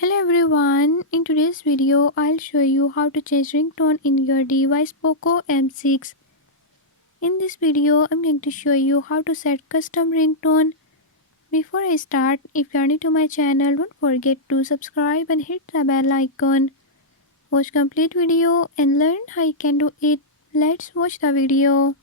Hello everyone, in today's video I'll show you how to change ringtone in your device POCO M6. In this video I'm going to show you how to set custom ringtone. Before I start, if you are new to my channel, don't forget to subscribe and hit the bell icon. Watch complete video and learn how you can do it. Let's watch the video.